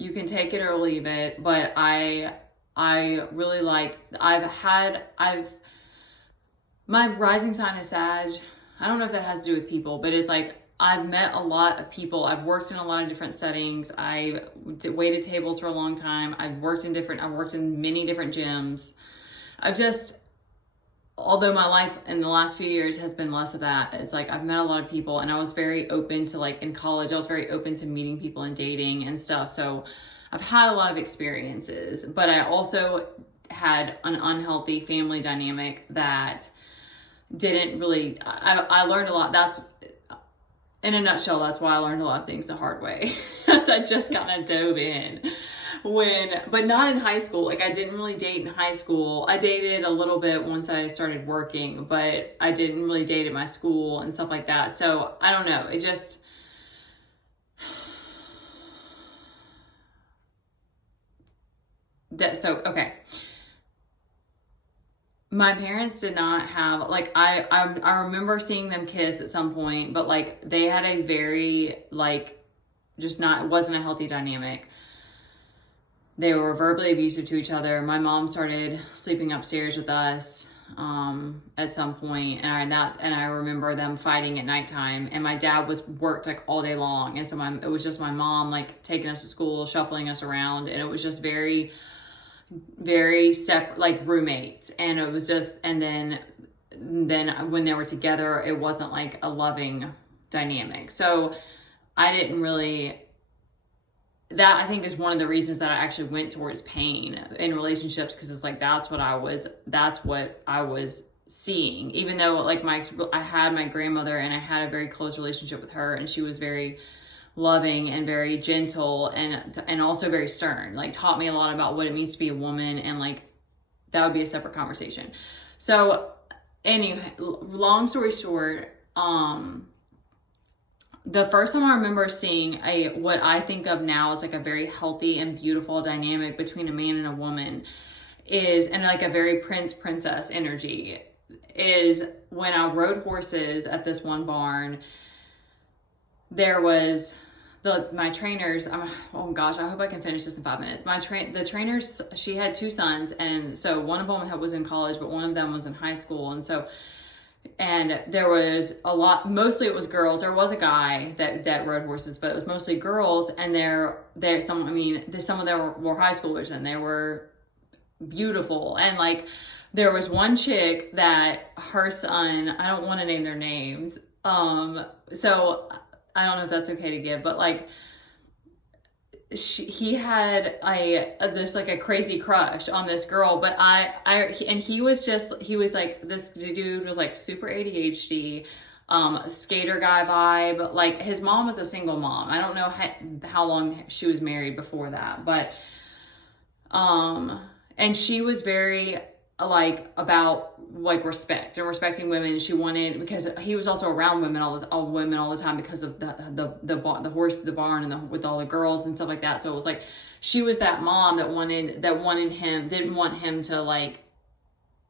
you can take it or leave it, but I really like, my rising sign is Sag. I don't know if that has to do with people, but it's like, I've met a lot of people. I've worked in a lot of different settings. I waited tables for a long time. I've worked in many different gyms. I've just, although my life in the last few years has been less of that, it's like I've met a lot of people, and I was very open to, like in college, I was very open to meeting people and dating and stuff. So I've had a lot of experiences, but I also had an unhealthy family dynamic that didn't really, I learned a lot. That's, in a nutshell, that's why I learned a lot of things the hard way. Because I just kind of dove in but not in high school. Like, I didn't really date in high school. I dated a little bit once I started working, but I didn't really date at my school and stuff like that. So I don't know. It just, okay. My parents did not have, like, I remember seeing them kiss at some point, but like they had a very, like, just not, it wasn't a healthy dynamic. They were verbally abusive to each other. My mom started sleeping upstairs with us at some point, and I remember them fighting at nighttime. And my dad worked like all day long, and so it was just my mom like taking us to school, shuffling us around, and it was just very, very separate, like roommates. And it was just, and then when they were together, it wasn't like a loving dynamic. So I didn't really. That, I think, is one of the reasons that I actually went towards pain in relationships, because it's like that's what I was seeing. Even though, like, I had my grandmother, and I had a very close relationship with her, and she was very loving and very gentle, and also very stern. Like, taught me a lot about what it means to be a woman, and like that would be a separate conversation. So anyway, long story short, the first time I remember seeing what I think of now as like a very healthy and beautiful dynamic between a man and a woman and like a very princess energy, is when I rode horses at this one barn. There was my trainers. Oh gosh, I hope I can finish this in 5 minutes. The trainers, she had 2 sons, and so one of them was in college, but one of them was in high school, and there was mostly it was girls. There was a guy that rode horses, but it was mostly girls. And some of them were high schoolers, and they were beautiful. And like, there was one chick that her son, I don't want to name their names. So I don't know if that's okay to give, but like, he had this like a crazy crush on this girl, but he was like, this dude was like super ADHD, skater guy vibe. Like, his mom was a single mom. I don't know how long she was married before that, but and she was very like about like respect and respecting women. She wanted, because he was also around women all the time, because of the horse, the barn, and with all the girls and stuff like that. So it was like, she was that mom didn't want him to like,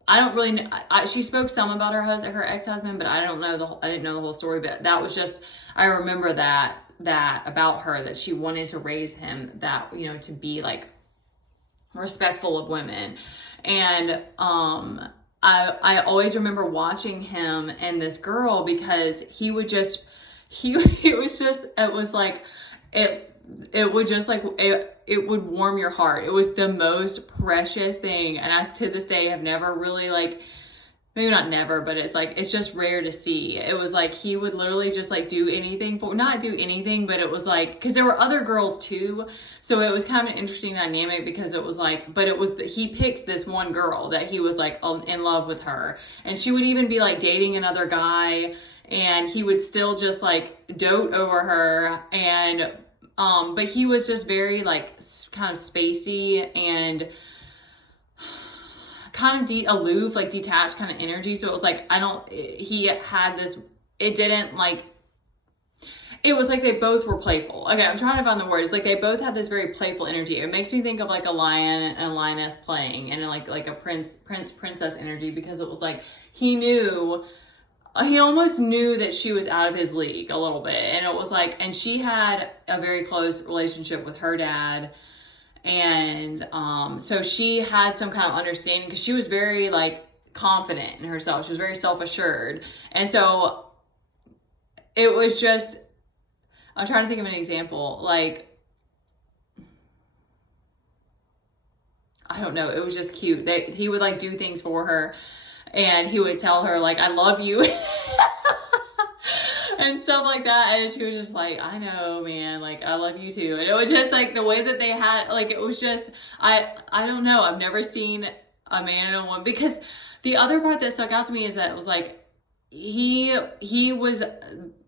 I don't really know. She spoke some about her ex-husband, but I didn't know the whole story. But that was just, I remember that about her, that she wanted to raise him that, to be like respectful of women. And I always remember watching him and this girl, because it would just it would warm your heart. It was the most precious thing. And I, to this day, have never really, like, maybe not never, but it's like, it's just rare to see. It was like, he would literally just like not do anything, but it was like, because there were other girls too. So it was kind of an interesting dynamic, because it was like, but it was that he picked this one girl that he was like in love with her. And she would even be like dating another guy, and he would still just like dote over her. And, but he was just very like kind of spacey and kind of aloof, like detached kind of energy. So it was like, he had this, it was like they both were playful. Okay, I'm trying to find the words. Like, they both had this very playful energy. It makes me think of like a lion and a lioness playing, and like a princess energy, because it was like, he knew he almost knew that she was out of his league a little bit. And it was like, and she had a very close relationship with her dad. And so she had some kind of understanding because she was very like confident in herself. She was very self-assured. And so it was just, I'm trying to think of an example. Like, I don't know. It was just cute. He would like do things for her, and he would tell her like, "I love you," and stuff like that. And she was just like, "I know, man. Like, I love you too." And it was just like the way that they had, like, it was just, I don't know. I've never seen a man and a woman, because the other part that stuck out to me is that it was like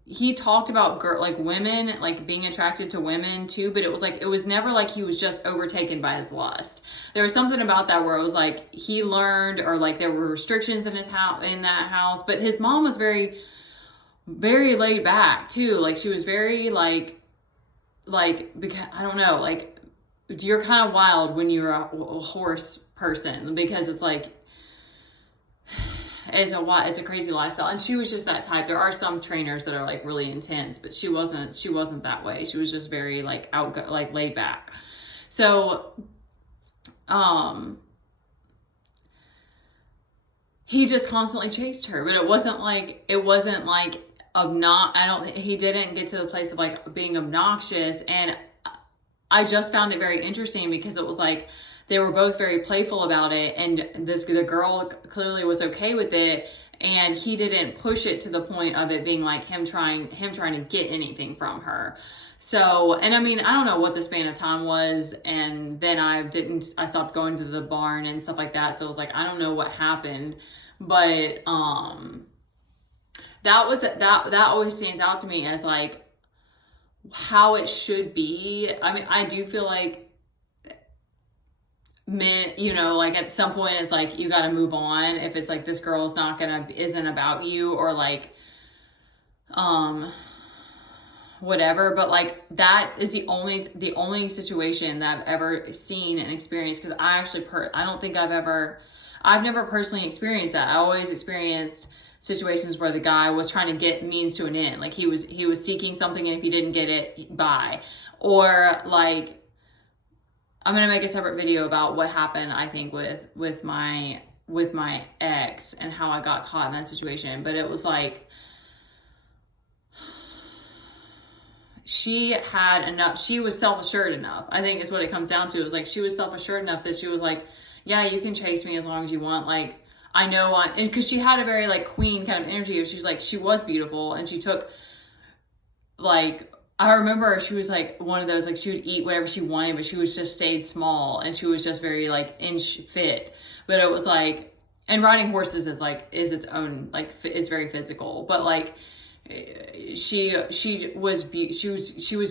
he talked about like women, like being attracted to women too, but it was like, it was never like he was just overtaken by his lust. There was something about that where it was like he learned, or like there were restrictions in his house, in that house. But his mom was very, very laid back too. Like she was very because I don't know, like you're kind of wild when you're a horse person, because it's like, it's a crazy lifestyle. And she was just that type. There are some trainers that are like really intense, but she wasn't that way. She was just very like like laid back. So he just constantly chased her, but it wasn't like he didn't get to the place of like being obnoxious. And I just found it very interesting because it was like they were both very playful about it, and the girl clearly was okay with it, and he didn't push it to the point of it being like him trying to get anything from her. So, and I mean, I don't know what the span of time was, and then I stopped going to the barn and stuff like that. So it was like, I don't know what happened, but that always stands out to me as like how it should be. I mean, I do feel like men, like at some point it's like you got to move on if it's like this girl isn't about you, or like whatever. But like that is the only situation that I've ever seen and experienced, because I don't think I've never personally experienced that. I always experienced situations where the guy was trying to get means to an end, like he was seeking something, and if he didn't get it, bye. Or like, I'm going to make a separate video about what happened, I think, with my ex and how I got caught in that situation. But it was like, she was self-assured enough, I think is what it comes down to. It was like, she was self-assured enough that she was like, yeah, you can chase me as long as you want. Like, I know, and because she had a very like queen kind of energy. She's like, she was beautiful, and she took like, I remember she was like one of those, like she would eat whatever she wanted, but she was just stayed small, and she was just very like inch fit. But it was like, and riding horses is its own, like it's very physical, but like she was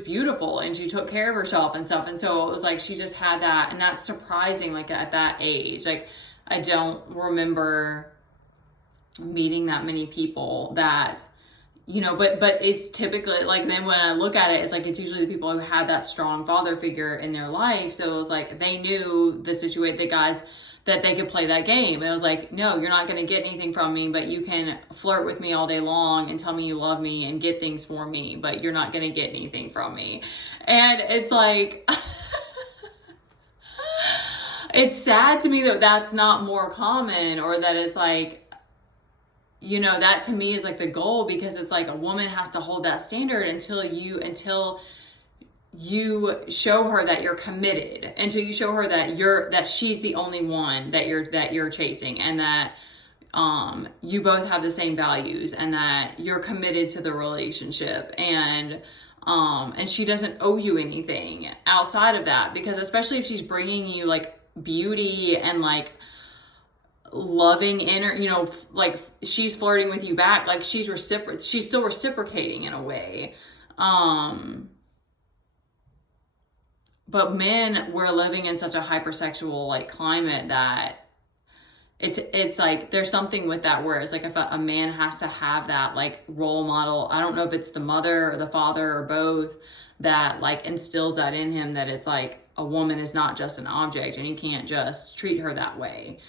beautiful, and she took care of herself and stuff. And so it was like, she just had that, and that's surprising, like at that age. Like, I don't remember meeting that many people that, but it's typically like, then when I look at it, it's like, it's usually the people who had that strong father figure in their life. So it was like, they knew the guys, that they could play that game. And it was like, no, you're not going to get anything from me, but you can flirt with me all day long and tell me you love me and get things for me, but you're not going to get anything from me. And it's like, it's sad to me that that's not more common, or that it's like, that to me is like the goal, because it's like a woman has to hold that standard until you show her that you're committed, until you show her that she's the only one that you're chasing, and that you both have the same values, and that you're committed to the relationship, and she doesn't owe you anything outside of that. Because especially if she's bringing you like beauty and like loving inner, like she's flirting with you back, like she's still reciprocating in a way. But men, we're living in such a hypersexual like climate that it's like, there's something with that where it's like, if a man has to have that like role model, I don't know if it's the mother or the father or both, that like instills that in him, that it's like, a woman is not just an object, and you can't just treat her that way.